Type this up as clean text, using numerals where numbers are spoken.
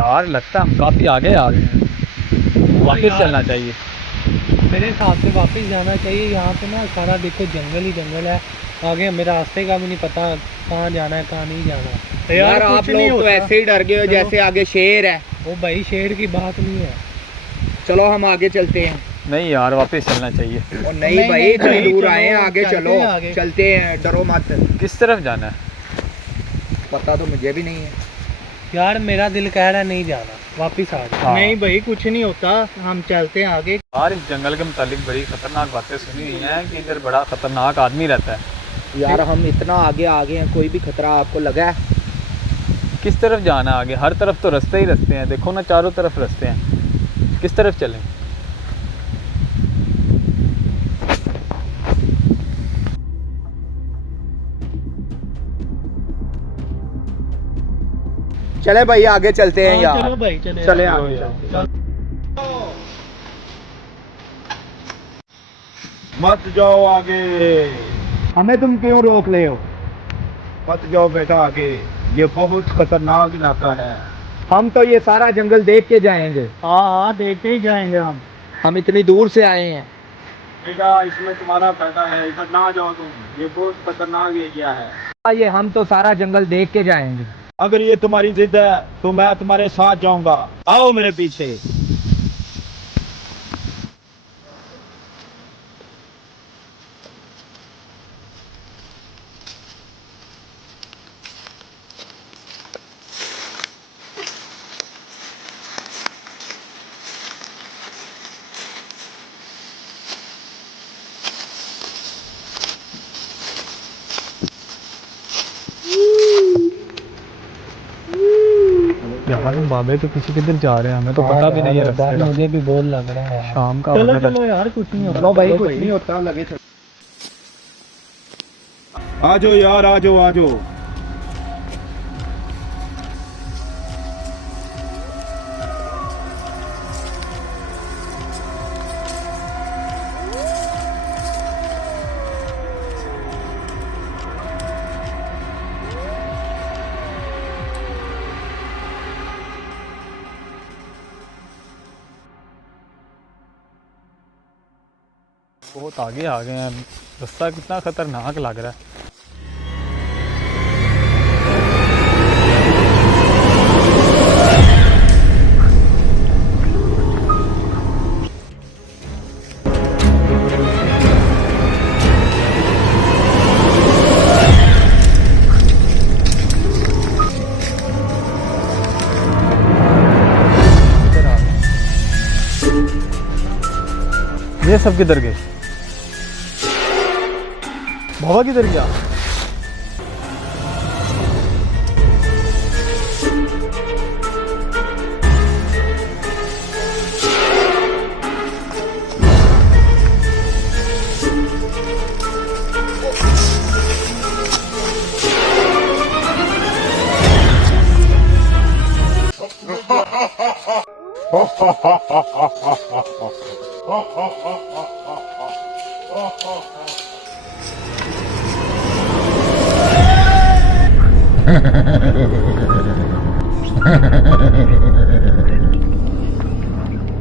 यार लगता है हम काफ़ी आगे आ गए हैं, वापस चलना चाहिए। मेरे हिसाब से वापस जाना चाहिए। यहाँ पे ना सारा देखो जंगल ही जंगल है, आगे हमें रास्ते का भी नहीं पता कहाँ जाना है कहाँ नहीं जाना। तो यार आप लोग तो ऐसे ही डर गए हो जैसे आगे शेर है। वो भाई शेर की बात नहीं है। चलो हम आगे चलते हैं। नहीं यार वापस चलना चाहिए। और नहीं भाई इतनी दूर आए हैं, आगे चलते चलो हैं आगे। चलते हैं, डरो मत। किस तरफ जाना है? पता तो मुझे भी नहीं है यार मेरा दिल कह रहा है नहीं जाना, वापस आ जाओ। हाँ। नहीं भाई कुछ नहीं होता, हम चलते हैं आगे। यार इस जंगल के मुतालिक बड़ी खतरनाक बातें सुनी हुई हैं कि इधर बड़ा खतरनाक आदमी रहता है। यार। हम इतना आगे आ गए हैं, कोई भी खतरा आपको लगा है? किस तरफ जाना है आगे? हर तरफ तो रास्ते ही रास्ते हैं, देखो ना चारों तरफ रास्ते हैं, किस तरफ चलें? चले भाई आगे चलते हैं यार। चलो भाई चले आगे चलो। मत जाओ आगे, हमें तुम क्यों रोक ले हो? मत जाओ बेटा आगे, ये बहुत खतरनाक इलाका है। हम तो ये सारा जंगल देख के जाएंगे। हाँ हाँ देखते ही जाएंगे हम इतनी दूर से आए हैं। बेटा इसमें तुम्हारा फायदा है, इधर ना जाओ तुम, ये बहुत खतरनाक एरिया है। ये हम तो सारा जंगल देख के जाएंगे। अगर ये तुम्हारी जिद है तो मैं तुम्हारे साथ जाऊंगा, आओ मेरे पीछे। यार हम बाबे तो किसी किधर जा रहे हैं, हमें तो पता भी नहीं है रास्ते का। मुझे भी बोल लग रहा है। शाम का चलो वक्त है। चलो यार कुछ नहीं होता। चलो भाई कुछ नहीं होता, लगे चलो। आ जाओ यार, आ जाओ आ जाओ। बहुत आगे आ गए हैं, रास्ता कितना खतरनाक लग रहा है। इधर आ गए। ये सब किधर गए? बाबा किधर गया?